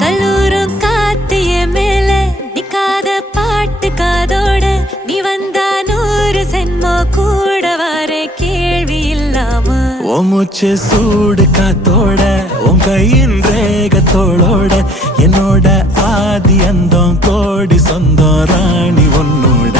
கல்லூரும் காத்திய மேல நிக்காத பாட்டு காதோட நீ வந்தா 100 சென்மோ கூட வர கேள்வி இல்லாம உன் மூச்சு சூடு காத்தோட உன் கையின் ரேகத்தோளோட என்னோட ஆதி அந்தம் கோடி சொந்தம் ராணி உன்னோட